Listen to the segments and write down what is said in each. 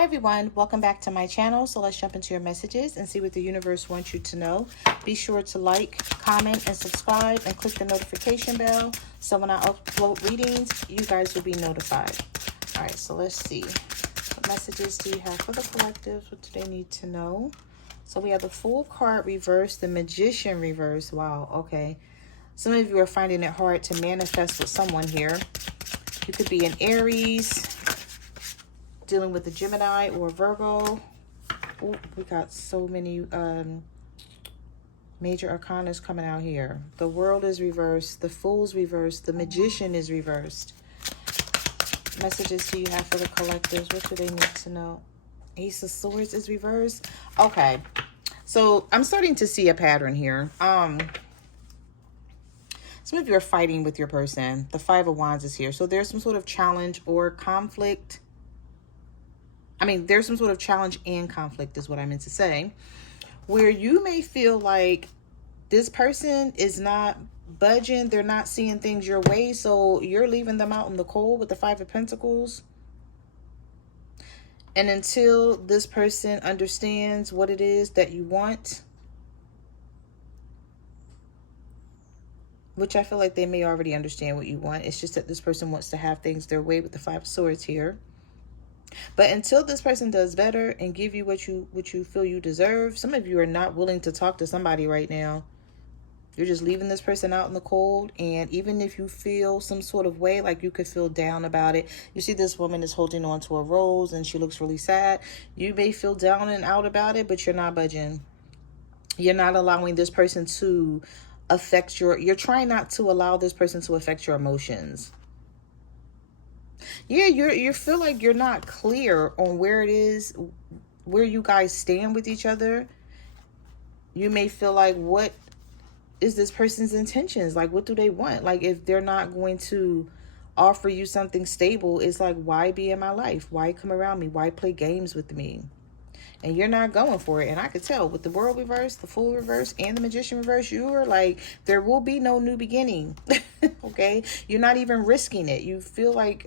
Hi everyone, welcome back to my channel. So let's jump into your messages and see what the universe wants you to know. Be sure to like, comment, and subscribe, and click the notification bell so when I upload readings, you guys will be notified. All right, so let's see. What messages do you have for the collectives? What do they need to know? So we have the Fool card reversed, the Magician reversed. Wow, okay. Some of you are finding it hard to manifest with someone here. You could be an Aries, dealing with a Gemini or Virgo. Ooh, we got so many major arcanas coming out here. The World is reversed. The Fool's reversed. The Magician is reversed. Messages do you have for the collectives? What do they need to know? Ace of Swords is reversed. Okay. So I'm starting to see a pattern here. Some of you are fighting with your person. The Five of Wands is here. So there's some sort of challenge or conflict. There's some sort of challenge and conflict is what I meant to say, where you may feel like this person is not budging. They're not seeing things your way. So you're leaving them out in the cold with the Five of Pentacles. And until this person understands what it is that you want, which I feel like they may already understand what you want. It's just that this person wants to have things their way with the Five of Swords here. But until this person does better and give you what you feel you deserve, some of you are not willing to talk to somebody right now. You're just leaving this person out in the cold. And even if you feel some sort of way, like you could feel down about it. You see this woman is holding on to a rose and she looks really sad. You may feel down and out about it, but you're not budging. You're not allowing this person to affect you're trying not to allow this person to affect your emotions. Yeah, you feel like you're not clear on where it is, where you guys stand with each other. You may feel like, what is this person's intentions? Like, what do they want? Like, if they're not going to offer you something stable, it's like, why be in my life? Why come around me? Why play games with me? And you're not going for it. And I could tell with the World reverse, the Fool reverse, and the Magician reverse, you are like, there will be no new beginning. Okay? You're not even risking it. You feel like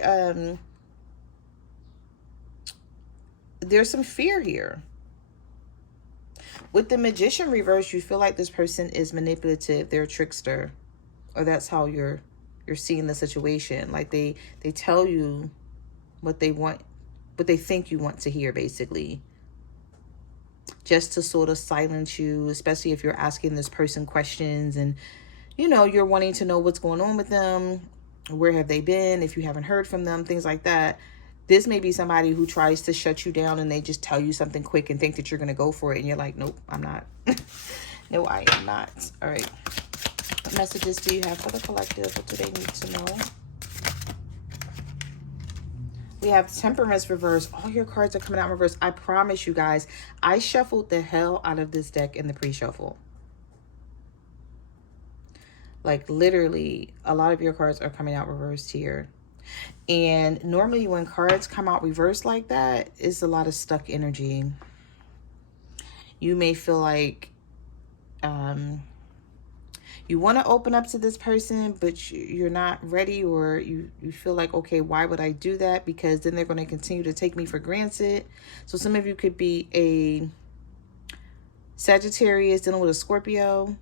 there's some fear here. With the Magician reverse, you feel like this person is manipulative. They're a trickster. Or that's how you're seeing the situation. Like they tell you what they want, what they think you want to hear, basically. Just to sort of silence you, especially if you're asking this person questions and, you know, you're wanting to know what's going on with them. Where have they been? If you haven't heard from them, things like that. This may be somebody who tries to shut you down and they just tell you something quick and think that you're going to go for it. And you're like, nope, I'm not. No, I am not. All right. What messages do you have for the collective? What do they need to know? We have Temperance reverse. All your cards are coming out in reverse. I promise you guys, I shuffled the hell out of this deck in the pre-shuffle. Like literally, a lot of your cards are coming out reversed here. And normally when cards come out reversed like that, it's a lot of stuck energy. You may feel like you want to open up to this person, but you're not ready, or you feel like, okay, why would I do that? Because then they're going to continue to take me for granted. So some of you could be a Sagittarius dealing with a Scorpio,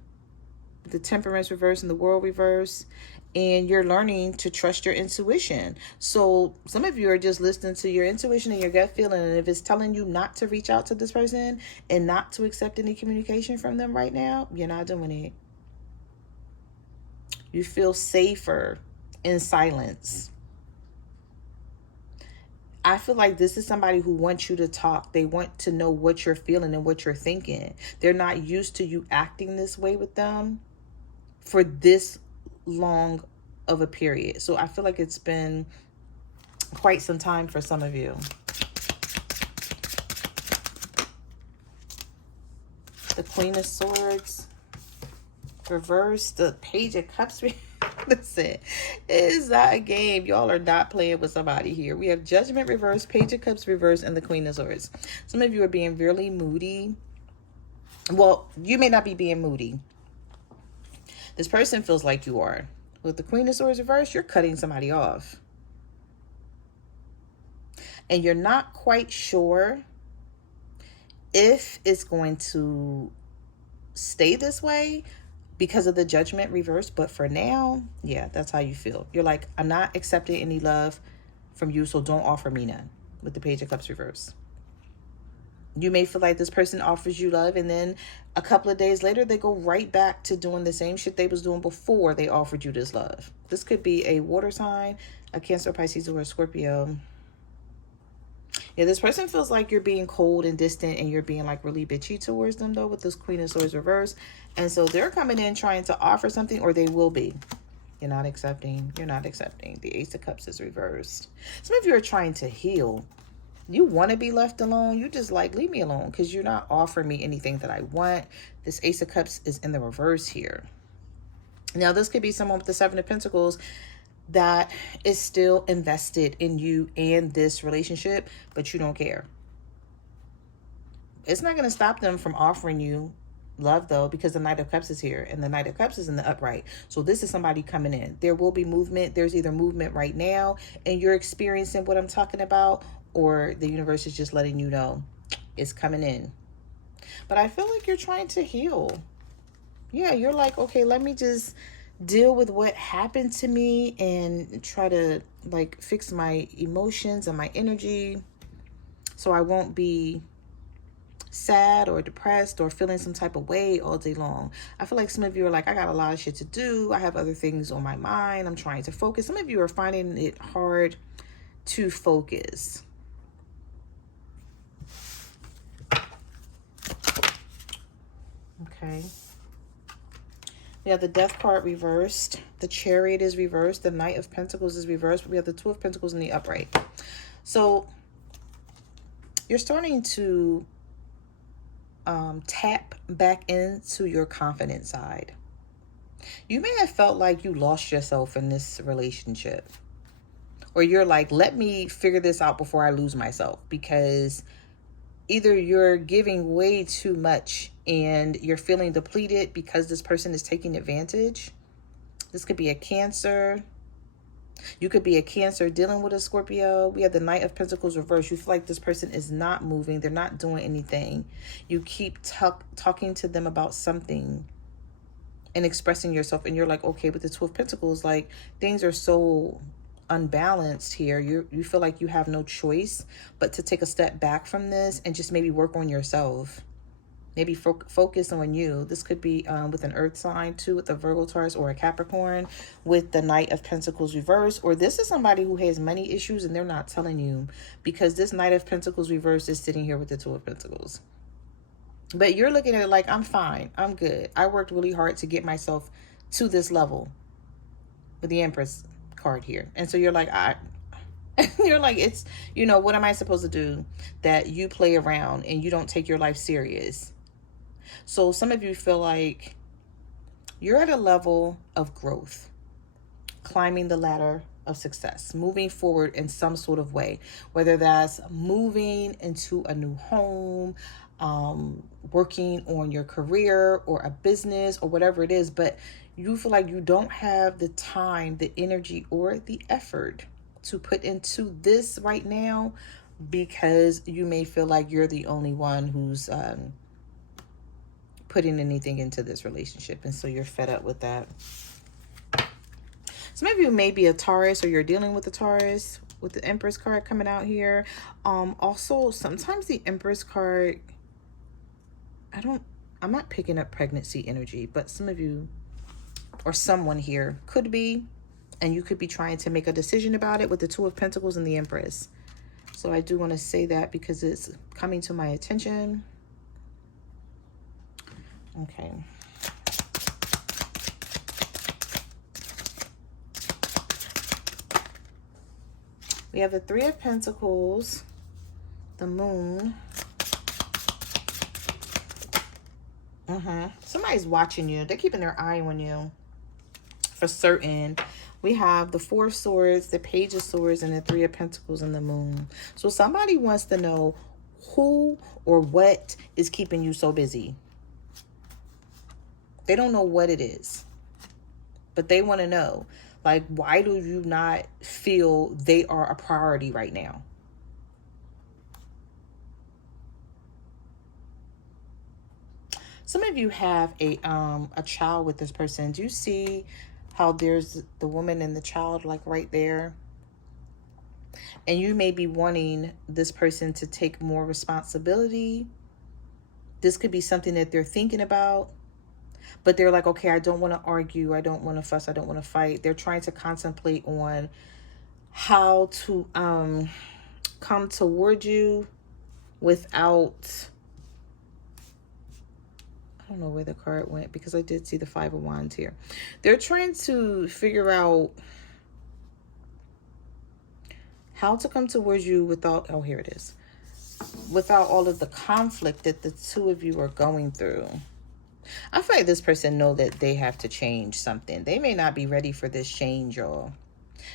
the Temperance reverse and the World reverse, and you're learning to trust your intuition. So some of you are just listening to your intuition and your gut feeling, and if it's telling you not to reach out to this person and not to accept any communication from them right now, you're not doing it. You feel safer in silence. I feel like this is somebody who wants you to talk. They want to know what you're feeling and what you're thinking. They're not used to you acting this way with them for this long of a period. So I feel like it's been quite some time for some of you. The Queen of Swords reverse, the Page of Cups. Listen, it is not a game. Y'all are not playing with somebody here. We have Judgment reverse, Page of Cups reverse, and the Queen of Swords. Some of you are being really moody. Well, you may not be being moody. This person feels like you are. With the Queen of Swords reverse, you're cutting somebody off. And you're not quite sure if it's going to stay this way because of the Judgment reverse. But for now, yeah, that's how you feel. You're like, I'm not accepting any love from you, so don't offer me none, with the Page of Cups reverse. You may feel like this person offers you love, and then a couple of days later, they go right back to doing the same shit they was doing before they offered you this love. This could be a water sign, a Cancer, Pisces, or a Scorpio. Yeah, this person feels like you're being cold and distant, and you're being like really bitchy towards them, though, with this Queen of Swords reverse. And so they're coming in trying to offer something, or they will be. You're not accepting. You're not accepting. The Ace of Cups is reversed. Some of you are trying to heal. You want to be left alone. You just like, leave me alone, because you're not offering me anything that I want. This Ace of Cups is in the reverse here. Now, this could be someone with the Seven of Pentacles that is still invested in you and this relationship, but you don't care. It's not going to stop them from offering you love, though, because the Knight of Cups is here, and the Knight of Cups is in the upright. So this is somebody coming in. There will be movement. There's either movement right now and you're experiencing what I'm talking about, or the universe is just letting you know it's coming in. But I feel like you're trying to heal. Yeah, you're like, okay, let me just deal with what happened to me and try to like fix my emotions and my energy so I won't be sad or depressed or feeling some type of way all day long. I feel like some of you are like, I got a lot of shit to do. I have other things on my mind. I'm trying to focus. Some of you are finding it hard to focus. Okay. We have the Death card reversed. The Chariot is reversed. The Knight of Pentacles is reversed. We have the Two of Pentacles in the upright. So you're starting to tap back into your confident side. You may have felt like you lost yourself in this relationship. Or you're like, let me figure this out before I lose myself. Because either you're giving way too much and you're feeling depleted because this person is taking advantage. This could be a Cancer. You could be a Cancer dealing with a Scorpio. We have the Knight of Pentacles reversed. You feel like this person is not moving. They're not doing anything. You keep talking to them about something and expressing yourself. And you're like, okay, with the Two of Pentacles, like things are so unbalanced here. You feel like you have no choice but to take a step back from this and just maybe work on yourself. Maybe focus on you. This could be with an earth sign too, with a Virgo, Taurus, or a Capricorn, with the Knight of Pentacles reverse. Or this is somebody who has money issues and they're not telling you, because this Knight of Pentacles reverse is sitting here with the Two of Pentacles. But you're looking at it like, I'm fine. I'm good. I worked really hard to get myself to this level with the Empress card here. And so you're like, you're like, it's, you know, what am I supposed to do? That you play around and you don't take your life serious. So some of you feel like you're at a level of growth, climbing the ladder of success, moving forward in some sort of way, whether that's moving into a new home, working on your career or a business or whatever it is, but you feel like you don't have the time, the energy, or the effort to put into this right now, because you may feel like you're the only one who's putting anything into this relationship, and so you're fed up with that. Some of you may be a Taurus, or you're dealing with a Taurus with the Empress card coming out here. Also, sometimes the Empress card, I'm not picking up pregnancy energy, but some of you or someone here could be, and you could be trying to make a decision about it with the Two of Pentacles and the Empress. So I do want to say that because it's coming to my attention. Okay. We have the Three of Pentacles, the Moon. Somebody's watching you. They're keeping their eye on you for certain. We have the Four of Swords, the Page of Swords, and the Three of Pentacles and the Moon. So somebody wants to know who or what is keeping you so busy. They don't know what it is, but they want to know, like, why do you not feel they are a priority right now? Some of you have a child with this person. Do you see how there's the woman and the child like right there? And you may be wanting this person to take more responsibility. This could be something that they're thinking about, but they're like, okay, I don't want to argue. I don't want to fuss. I don't want to fight. They're trying to contemplate on how to come toward you without, I don't know where the card went because I did see the Five of Wands here. They're trying to figure out how to come towards you without, oh, here it is, without all of the conflict that the two of you are going through. I feel like this person know that they have to change something. They may not be ready for this change, y'all,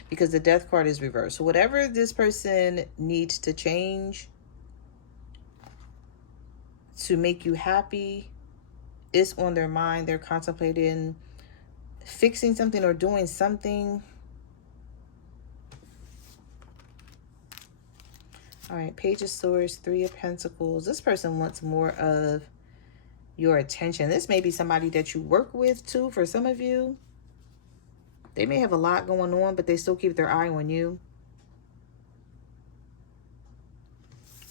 because the Death card is reversed. So whatever this person needs to change to make you happy is on their mind. They're contemplating fixing something or doing something. All right, Page of Swords, Three of Pentacles. This person wants more of your attention. This may be somebody that you work with too for some of you. They may have a lot going on, but they still keep their eye on you.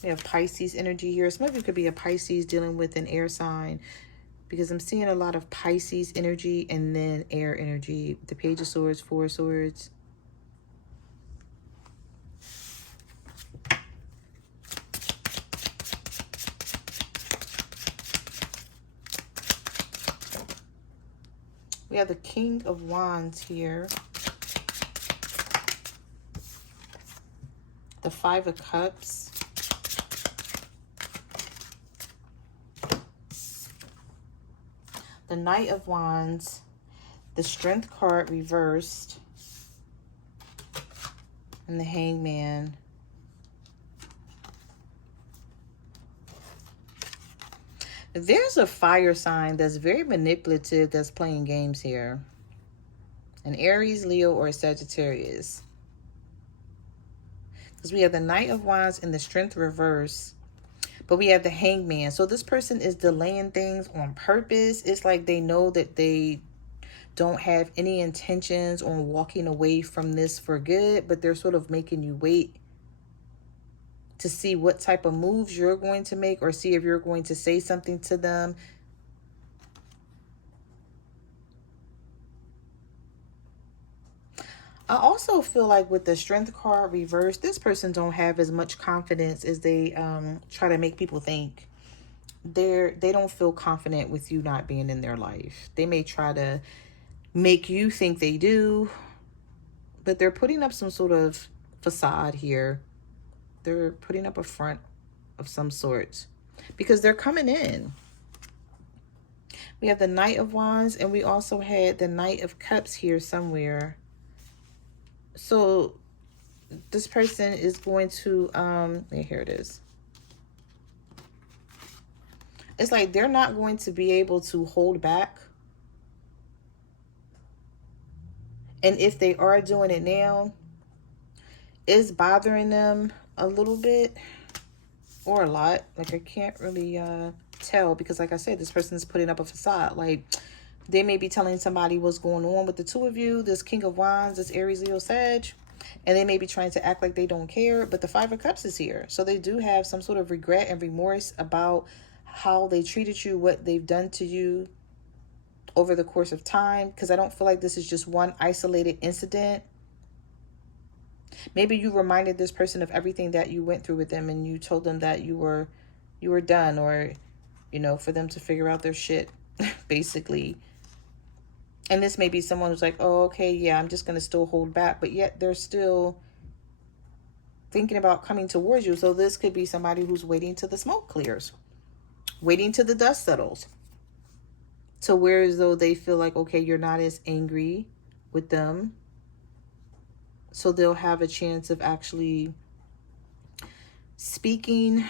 We have Pisces energy here. Some of you could be a Pisces dealing with an air sign, because I'm seeing a lot of Pisces energy and then air energy. The Page of Swords, Four of Swords. We have the King of Wands here. The Five of Cups. The Knight of Wands. The Strength card reversed. And the Hangman. There's a fire sign that's very manipulative that's playing games here. An Aries, Leo, or a Sagittarius. Because we have the Knight of Wands and the Strength reverse. But we have the Hangman. So this person is delaying things on purpose. It's like they know that they don't have any intentions on walking away from this for good, but they're sort of making you wait to see what type of moves you're going to make, or see if you're going to say something to them. I also feel like with the Strength card reversed, this person don't have as much confidence as they try to make people think. They don't feel confident with you not being in their life. They may try to make you think they do, but they're putting up some sort of facade here. They're putting up a front of some sort because they're coming in. We have the Knight of Wands, and we also had the Knight of Cups here somewhere. So this person is going to, here it is. It's like they're not going to be able to hold back. And if they are doing it now, it's bothering them a little bit or a lot. Like, I can't really tell, because like I said, this person's putting up a facade. Like, they may be telling somebody what's going on with the two of you, this King of Wands, this Aries, Leo, Sag, and they may be trying to act like they don't care, but the Five of Cups is here. So they do have some sort of regret and remorse about how they treated you, what they've done to you over the course of time, because I don't feel like this is just one isolated incident. Maybe you reminded this person of everything that you went through with them, and you told them that you were done, or, you know, for them to figure out their shit, basically. And this may be someone who's like, oh, okay, yeah, I'm just going to still hold back, but yet they're still thinking about coming towards you. So this could be somebody who's waiting till the smoke clears, waiting till the dust settles, to where as though they feel like, okay, you're not as angry with them. So they'll have a chance of actually speaking,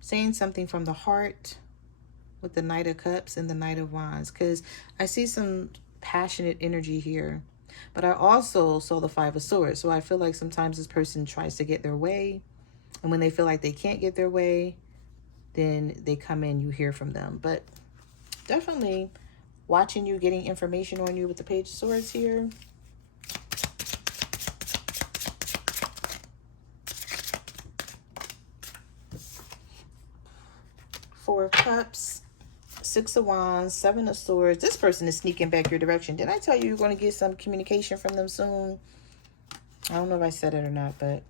saying something from the heart with the Knight of Cups and the Knight of Wands. Because I see some passionate energy here. But I also saw the Five of Swords. So I feel like sometimes this person tries to get their way. And when they feel like they can't get their way, then they come in, you hear from them. But definitely watching you, getting information on you with the Page of Swords here. Four of Cups, Six of Wands, Seven of Swords. This person is sneaking back your direction. Did I tell you you're going to get some communication from them soon? I don't know if I said it or not, but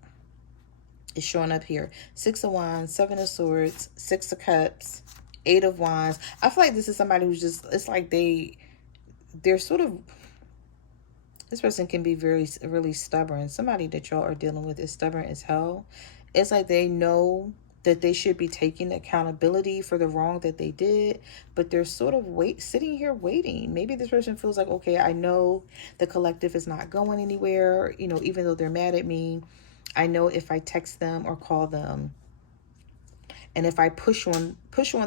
it's showing up here. Six of Wands, Seven of Swords, Six of Cups, Eight of Wands. I feel like this is somebody who's just, it's like they're sort of, this person can be really stubborn. Somebody that y'all are dealing with is stubborn as hell. It's like they know that they should be taking accountability for the wrong that they did, but they're sort of sitting here waiting. Maybe this person feels like, okay, I know the collective is not going anywhere, you know, even though they're mad at me. I know if I text them or call them, and if I push on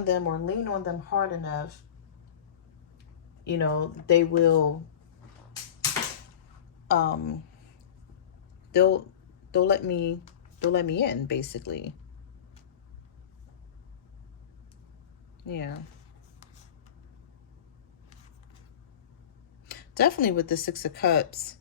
them or lean on them hard enough, you know, they will, they'll let me in, basically. Yeah. Definitely with the Six of Cups,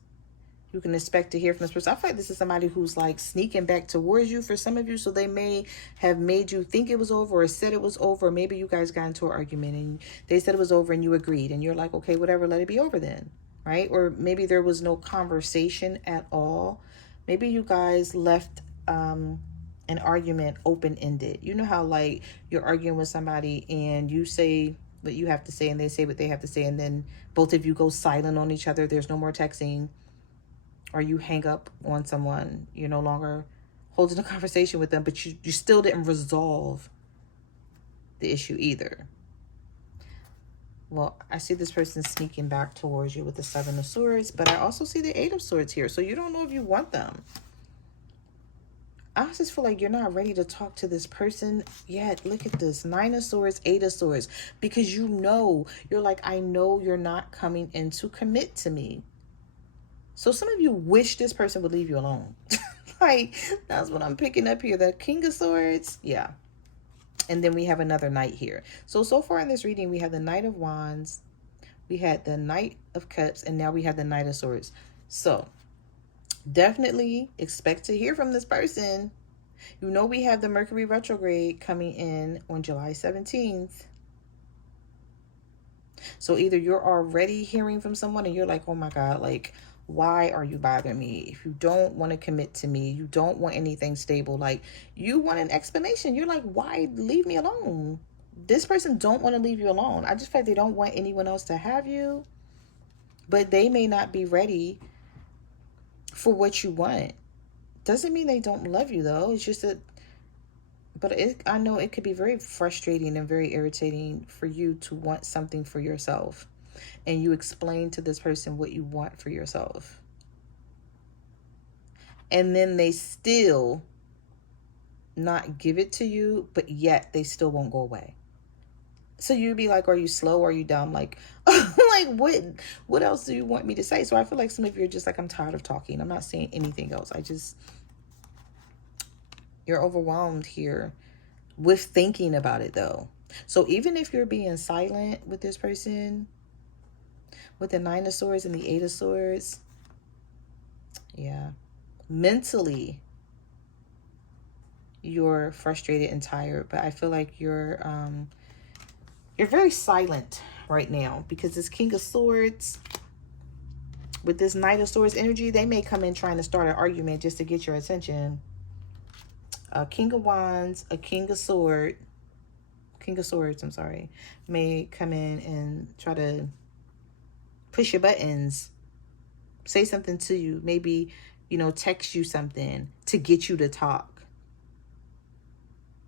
you can expect to hear from this person. I feel like this is somebody who's like sneaking back towards you for some of you. So they may have made you think it was over or said it was over. Maybe you guys got into an argument and they said it was over and you agreed. And you're like, okay, whatever, let it be over then. Right? Or maybe there was no conversation at all. Maybe you guys left an argument open-ended. You know how like you're arguing with somebody and you say what you have to say and they say what they have to say, and then both of you go silent on each other. There's no more texting, or you hang up on someone. You're no longer holding a conversation with them, but you still didn't resolve the issue either. Well, I see this person sneaking back towards you with the Seven of Swords, but I also see the Eight of Swords here. So you don't know if you want them. I just feel like you're not ready to talk to this person yet. Look at this. Nine of Swords, Eight of Swords. Because you know, you're like, I know you're not coming in to commit to me. So some of you wish this person would leave you alone. Like, that's what I'm picking up here. The King of Swords. Yeah. And then we have another Knight here. So far in this reading, we have the Knight of Wands. We had the Knight of Cups. And now we have the Knight of Swords. So definitely expect to hear from this person. You know, we have the Mercury retrograde coming in on July 17th. So either you're already hearing from someone and you're like, oh my God, like, why are you bothering me? If you don't want to commit to me, you don't want anything stable, like you want an explanation. You're like, why leave me alone? This person don't want to leave you alone. I just feel like they don't want anyone else to have you, but they may not be ready for what you want. Doesn't mean they don't love you though. It's just that, but I know it could be very frustrating and very irritating for you to want something for yourself, and you explain to this person what you want for yourself, and then they still not give it to you, but yet they still won't go away. So you'd be like, are you slow? Are you dumb? Like, like what else do you want me to say? So I feel like some of you are just like, I'm tired of talking. I'm not saying anything else. You're overwhelmed here with thinking about it though. So even if you're being silent with this person, with the Nine of Swords and the Eight of Swords, yeah, mentally you're frustrated and tired, but I feel like you're very silent right now, because this King of Swords with this Knight of Swords energy, they may come in trying to start an argument just to get your attention. A King of Wands, a King of Swords, I'm sorry, may come in and try to push your buttons, say something to you, maybe, you know, text you something to get you to talk.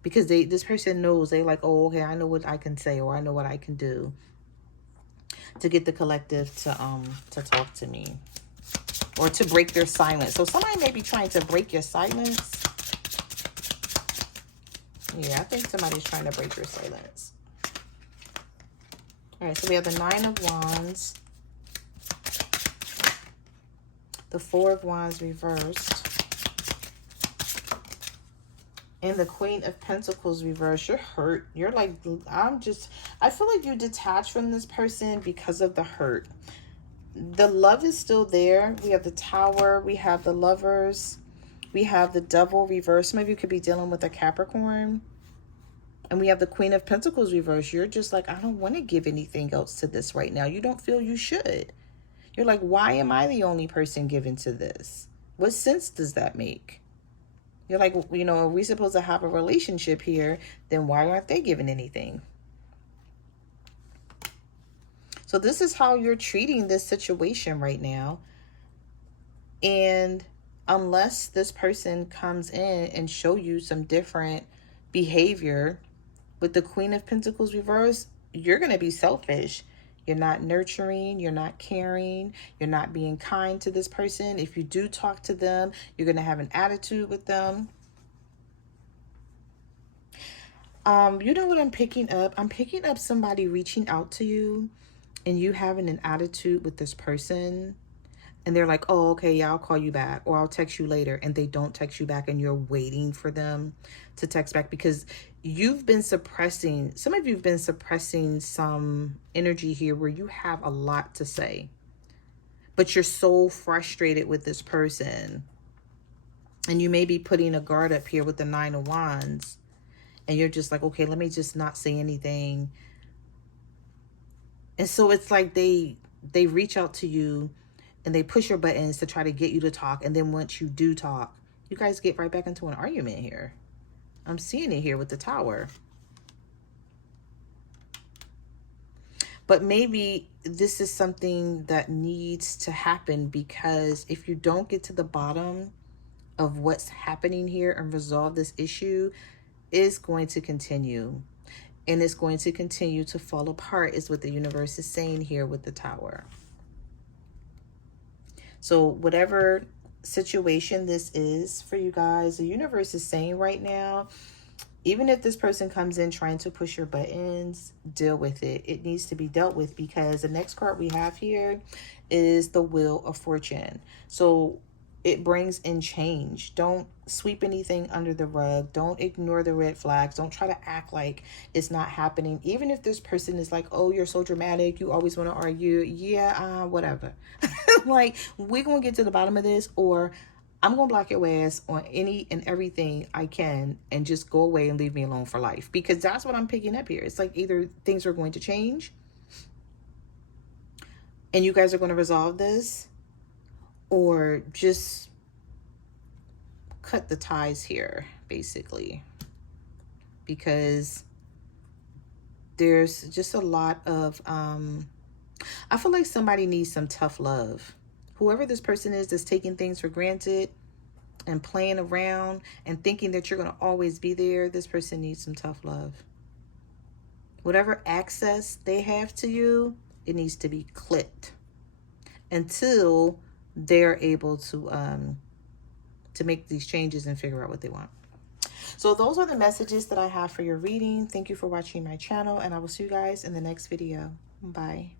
Because this person knows, they like, oh, okay, I know what I can say, or I know what I can do to get the collective to talk to me, or to break their silence. So somebody may be trying to break your silence. Yeah, I think somebody's trying to break your silence. All right, so we have the Nine of Wands, the Four of Wands reversed, And the Queen of Pentacles reverse. You're hurt. You're like, I feel like you detached from this person because of the hurt. The love is still there. We have the Tower. We have the Lovers. We have the Devil reverse. Some of you could be dealing with a Capricorn. And we have the Queen of Pentacles reverse. You're just like, I don't want to give anything else to this right now. You don't feel you should. You're like, why am I the only person given to this? What sense does that make? You're like, you know, are we supposed to have a relationship here? Then why aren't they giving anything? So this is how you're treating this situation right now. And unless this person comes in and show you some different behavior with the Queen of Pentacles reverse, you're going to be selfish. You're not nurturing. You're not caring. You're not being kind to this person. If you do talk to them, you're going to have an attitude with them. You know what I'm picking up? I'm picking up somebody reaching out to you and you having an attitude with this person. And they're like, oh, okay, yeah, I'll call you back or I'll text you later. And they don't text you back and you're waiting for them to text back because you've been suppressing, some of you have been suppressing some energy here where you have a lot to say. But you're so frustrated with this person. And you may be putting a guard up here with the 9 of Wands. And you're just like, okay, let me just not say anything. And so it's like they reach out to you and they push your buttons to try to get you to talk. And then once you do talk, you guys get right back into an argument here. I'm seeing it here with the Tower. But maybe this is something that needs to happen because if you don't get to the bottom of what's happening here and resolve this issue, it's going to continue. And it's going to continue to fall apart is what the universe is saying here with the Tower. So whatever situation this is for you guys, the universe is saying right now, even if this person comes in trying to push your buttons, deal with it. It needs to be dealt with because the next card we have here is the Wheel of Fortune. So it brings in change. Don't sweep anything under the rug. Don't ignore the red flags. Don't try to act like it's not happening. Even if this person is like, oh, you're so dramatic. You always want to argue. Yeah, whatever. Like, we're going to get to the bottom of this, or I'm going to block your ass on any and everything I can and just go away and leave me alone for life. Because that's what I'm picking up here. It's like either things are going to change and you guys are going to resolve this, or just cut the ties here, basically. Because there's just a lot of, I feel like somebody needs some tough love. Whoever this person is that's taking things for granted and playing around and thinking that you're going to always be there, this person needs some tough love. Whatever access they have to you, it needs to be clipped until they're able to make these changes and figure out what they want. So those are the messages that I have for your reading. Thank you for watching my channel, and I will see you guys in the next video. Bye.